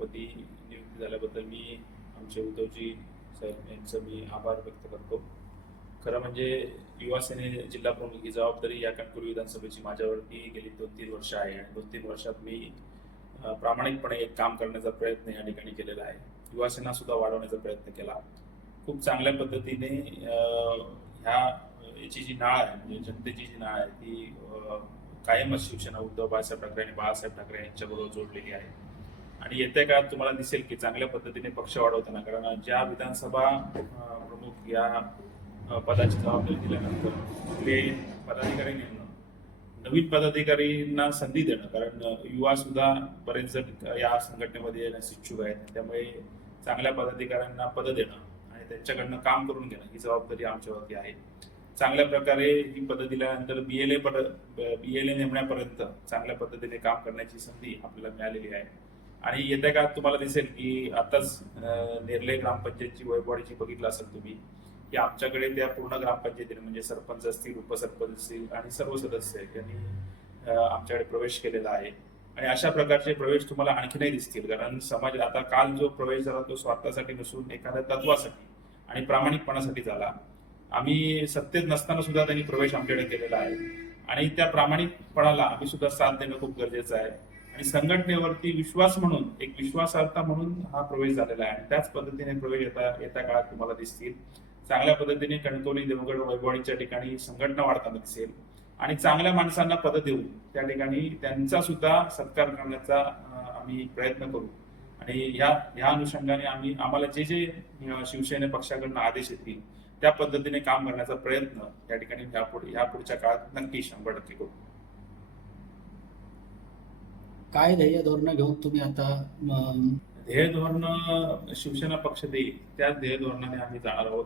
पदी नियुक्ती झाल्याबद्दल मी आमचे उद्धवजी साहेब यांचं मी आभार व्यक्त करतो. खरं म्हणजे युवा सेने जिल्हा प्रमुख ही जबाबदारी या कणकवली विधानसभेची माझ्यावरती गेली 2-3 वर्ष आहे आणि 2-3 वर्षात मी प्रामाणिकपणे एक काम करण्याचा प्रयत्न या ठिकाणी केलेला आहे. युवा सेना सुद्धा वाढवण्याचा प्रयत्न केला. खूप चांगल्या पद्धतीने ह्या याची जी नाळ आहे म्हणजे जनतेची जी नाळ आहे ती कायमच शिवसेना उद्धव बाळासाहेब ठाकरे आणि बाळासाहेब ठाकरे यांच्याबरोबर जोडलेली आहे. आणि येत्या काळात तुम्हाला दिसेल की चांगल्या पद्धतीने पक्ष वाढवताना, कारण ज्या विधानसभा प्रमुख या पदाची जबाबदारी दिल्यानंतर तिथले पदाधिकारी नेमणं, नवीन पदाधिकारींना संधी देणं, कारण युवा सुद्धा बरेच जण या संघटनेमध्ये येण्यास इच्छुक आहेत. त्यामुळे चांगल्या पदाधिकाऱ्यांना पद देणं आणि त्यांच्याकडनं काम करून घेणं ही जबाबदारी आमच्यावरती आहे. चांगल्या प्रकारे ही पदं दिल्यानंतर बीएलए नेमण्यापर्यंत चांगल्या पद्धतीने काम करण्याची संधी आपल्याला मिळालेली आहे. आणि येत्या काळात तुम्हाला दिसेल की आताच नेरले ग्रामपंचायतची वैभवाडीची बघितलं असेल तुम्ही की आमच्याकडे त्या पूर्ण ग्रामपंचायतीने म्हणजे सरपंच असतील, उपसरपंच असतील आणि सर्व सदस्य यांनी आमच्याकडे प्रवेश केलेला आहे. आणि अशा प्रकारचे प्रवेश तुम्हाला आणखीनही दिसतील, कारण समाज आता काल जो प्रवेश झाला तो स्वार्थासाठी नसून एखाद्या तत्वासाठी आणि प्रामाणिकपणासाठी झाला. आम्ही सत्तेत नसताना सुद्धा त्यांनी प्रवेश आमच्याकडे केलेला आहे आणि त्या प्रामाणिकपणाला आम्ही सुद्धा साथ देणं खूप गरजेचं आहे. आणि संघटनेवरती विश्वास म्हणून, एक विश्वासार्हता म्हणून हा प्रवेश झालेला आहे. आणि त्याच पद्धतीने प्रवेश येत्या काळात तुम्हाला दिसतील. चांगल्या पद्धतीने कणकवली, देवगड, वैभववाडीच्या ठिकाणी संघटना वाढताना दिसेल आणि चांगल्या माणसांना पद देऊन त्या ठिकाणी त्यांचा सुद्धा सत्कार करण्याचा आम्ही प्रयत्न करू. आणि ह्या अनुषंगाने आम्हाला जे शिवसेने पक्षाकडनं आदेश येतील त्या पद्धतीने काम करण्याचा प्रयत्न या ठिकाणी ह्या पुढच्या काळात नक्की 100% करू. काय ध्येय धोरण घेऊन तुम्ही आता ध्येय धोरण शिवसेना पक्ष देईल त्याच ध्येय धोरणाने आम्ही जाणार आहोत.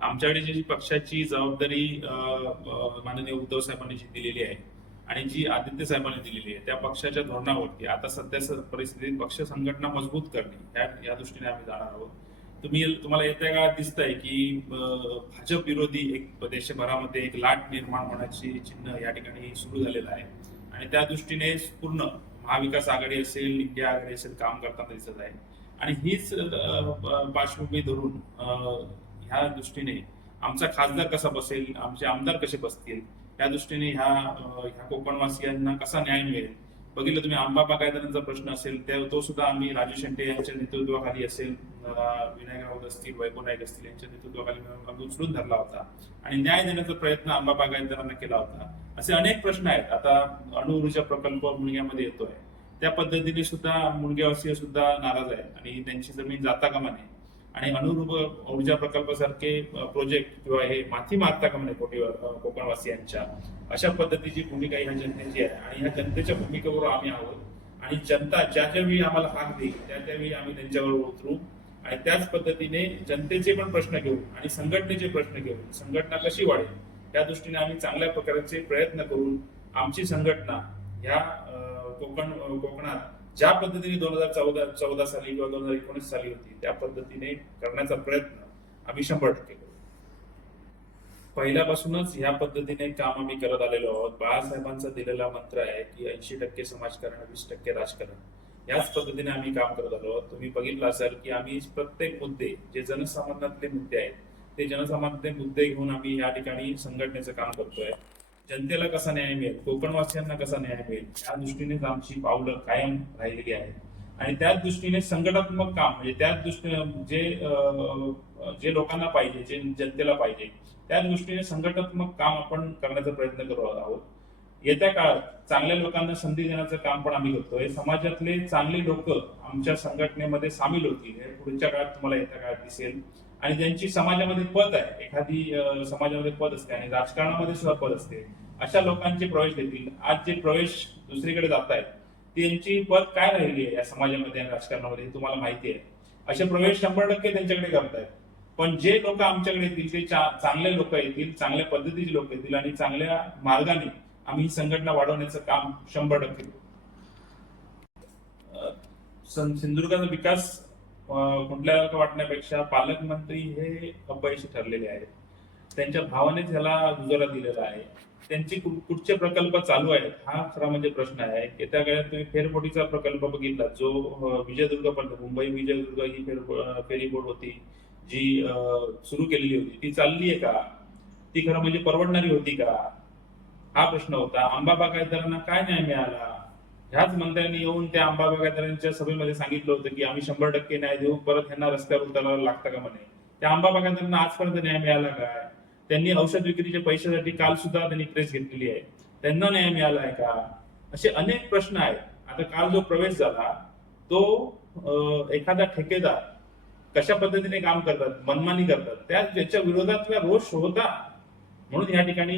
आमच्याकडे जी पक्षाची जबाबदारी माननीय उद्धव साहेबांनी जी दिलेली आहे आणि जी आदित्य साहेबांनी दिलेली आहे त्या पक्षाच्या धोरणावरती आता सध्या परिस्थितीत पक्ष संघटना मजबूत करणे या दृष्टीने आम्ही जाणार आहोत. तुम्हाला येत्या काळात दिसतंय की भाजप विरोधी एक देशभरामध्ये एक लाट निर्माण होण्याची चिन्ह या ठिकाणी सुरू झालेलं आहे आणि त्या दृष्टीने पूर्ण महाविकास आघाडी असेल, इंडिया आघाडी असेल काम करताना दिसत आहे. आणि हीच पार्श्वभूमी धरून ह्या दृष्टीने आमचा खासदार कसा बसेल, आमचे आमदार कसे बसतील या दृष्टीने ह्या कोकणवासियांना कसा न्याय मिळेल. बघितलं तुम्ही आंबा बागायतदारांचा प्रश्न असेल तो सुद्धा आम्ही राजू शेट्टे यांच्या नेतृत्वाखाली असेल, विनायक राऊत असतील, वैभव नाईक असतील यांच्या नेतृत्वाखाली उचलून धरला होता आणि न्याय देण्याचा प्रयत्न आंबा बागायतदारांना केला होता. असे अनेक प्रश्न आहेत. आता अणुऊर्जा प्रकल्प मुळग्यामध्ये येतोय, त्या पद्धतीने सुद्धा मुळग्यावासीय सुद्धा नाराज आहेत आणि त्यांची जमीन जाता कामा नये आणि अणुऊर्जा प्रकल्पासारखे प्रोजेक्ट किंवा हे माथी मारता कामा नये कोकणवासियांच्या. अशा पद्धतीची भूमिका ह्या जनतेची आहे आणि ह्या जनतेच्या भूमिकेवर आम्ही आहोत आणि जनता ज्यावेळी आम्हाला हाक देईल त्यावेळी आम्ही त्यांच्यावर उतरू आणि त्याच पद्धतीने जनतेचे पण प्रश्न घेऊन आणि संघटनेचे प्रश्न घेऊन संघटना कशी वाढेल त्या दृष्टीने आम्ही चांगल्या प्रकारचे प्रयत्न करून आमची संघटना ह्या कोकणात ज्या पद्धतीने 2014 साली किंवा 2019 साली होती त्या पद्धतीने करण्याचा प्रयत्न आम्ही 100% करू. पहिल्यापासूनच ह्या पद्धतीने काम आम्ही करत आलेलो आहोत. बाळासाहेबांचा दिलेला मंत्र आहे की 80% समाजकारण, 20% राजकारण. याच पद्धतीने आम्ही काम करत आलो आहोत. तुम्ही बघितलं असेल की आम्ही प्रत्येक मुद्दे जे जनसामान्यातले मुद्दे आहेत ते जनसामान्यातले मुद्दे घेऊन आम्ही या ठिकाणी संघटनेचं काम करतोय. जनतेला कसा न्याय मिळेल, कोकणवासियांना कसा न्याय मिळेल या दृष्टीनेच आमची पावलं कायम राहिलेली आहेत. आणि त्याच दृष्टीने संघटनात्मक काम म्हणजे त्याच दृष्टीने जे लोकांना पाहिजे, जे जनतेला पाहिजे त्या दृष्टीने संघटनात्मक काम आपण करण्याचा प्रयत्न करत आहोत. येत्या काळात चांगल्या लोकांना संधी देण्याचं काम पण आम्ही करतोय. समाजातले चांगले लोक आमच्या संघटनेमध्ये सामील होतील हे पुढच्या काळात तुम्हाला येत्या काळात दिसेल. आणि ज्यांची समाजामध्ये पद आहे, एखादी समाजामध्ये पद असते आणि राजकारणामध्ये सुद्धा पद असते, अशा लोकांचे प्रवेश घेतील. आज जे प्रवेश दुसरीकडे जात आहेत त्यांची पद काय राहिली आहे या समाजामध्ये आणि राजकारणामध्ये हे तुम्हाला माहिती आहे. असे प्रवेश 100% त्यांच्याकडे करतायत. पण जे लोक आमच्याकडे येतील ते चांगले लोक येतील, चांगल्या पद्धतीचे लोक येतील आणि चांगल्या मार्गाने आम्ही ही संघटना वाढवण्याचं काम 100% करू. सिंधुदुर्गाचा विकास कुठल्याला वाटण्यापेक्षा पालकमंत्री हे अपयशी ठरलेले आहेत. त्यांच्या भावनेच ह्याला दुजोरा दिलेला आहे. त्यांची कुठचे प्रकल्प चालू आहेत हा खरा म्हणजे प्रश्न आहे. येत्या काळात तुम्ही फेरफोडीचा प्रकल्प बघितला जो विजयदुर्ग पर्यंत मुंबई विजयदुर्ग ही फेरी बोट होती जी सुरू केलेली होती, ती चालली आहे का? ती खरं म्हणजे परवडणारी होती का? हा प्रश्न होता. आंबा बागायतदारांना काय न्याय मिळाला? ह्याच मंत्र्यांनी येऊन त्या आंबा बागायतदारांच्या सभेमध्ये सांगितलं होतं की आम्ही 100% न्याय देऊ, परत ह्यांना रस्त्यावर उतरायला लागतं का म्हणे. त्या आंबा बागायतदारांना आजपर्यंत न्याय मिळाला काय? त्यांनी औषध विक्रीच्या पैशासाठी काल सुद्धा त्यांनी प्रेस घेतलेली आहे, त्यांना न्याय मिळालाय का? असे अनेक प्रश्न आहेत. आता काल जो प्रवेश झाला तो एखादा ठेकेदार कशा पद्धतीने काम करतात, मनमानी करतात, त्याच्या विरोधातला रोष होता. म्हणून या ठिकाणी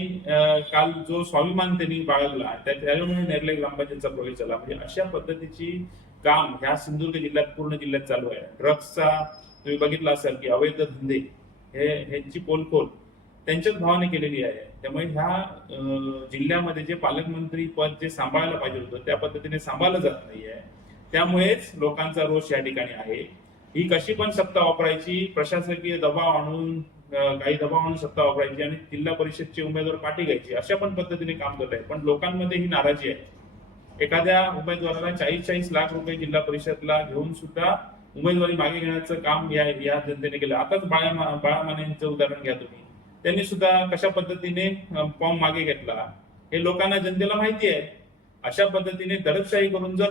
काल जो स्वाभिमान त्यांनी बाळगला त्याच्यामुळे नेरले ग्रामपंचायतचा प्रवेश झाला. म्हणजे अशा पद्धतीची काम ह्या सिंधुदुर्ग जिल्ह्यात पूर्ण जिल्ह्यात चालू आहे. ड्रग्सचा तुम्ही बघितला असाल की अवैध धंदे ह्यांची पोलखोल त्यांच्याच भावाने केलेली आहे. त्यामुळे ह्या जिल्ह्यामध्ये जे पालकमंत्री पद जे सांभाळायला पाहिजे होतं त्या पद्धतीने सांभाळलं जात नाहीये. त्यामुळेच लोकांचा रोष या ठिकाणी आहे. ही कशी पण सत्ता वापरायची, प्रशासकीय दबाव आणून काही दबाव आणून सत्ता वापरायची आणि जिल्हा परिषदचे उमेदवार पाठी घ्यायची, अशा पण पद्धतीने काम करत आहे. पण लोकांमध्ये ही नाराजी आहे. एखाद्या उमेदवाराला 40-40 लाख रुपये जिल्हा परिषदला घेऊन सुद्धा उमेदवारी मागे घेण्याचं काम या जनतेने केलं. आताच बाळा माने यांचं उदाहरण घ्या तुम्ही. त्यांनी सुद्धा कशा पद्धतीने फॉर्म मागे घेतला हे लोकांना जनतेला माहिती आहे. अशा पद्धतीने दडपशाही करून जर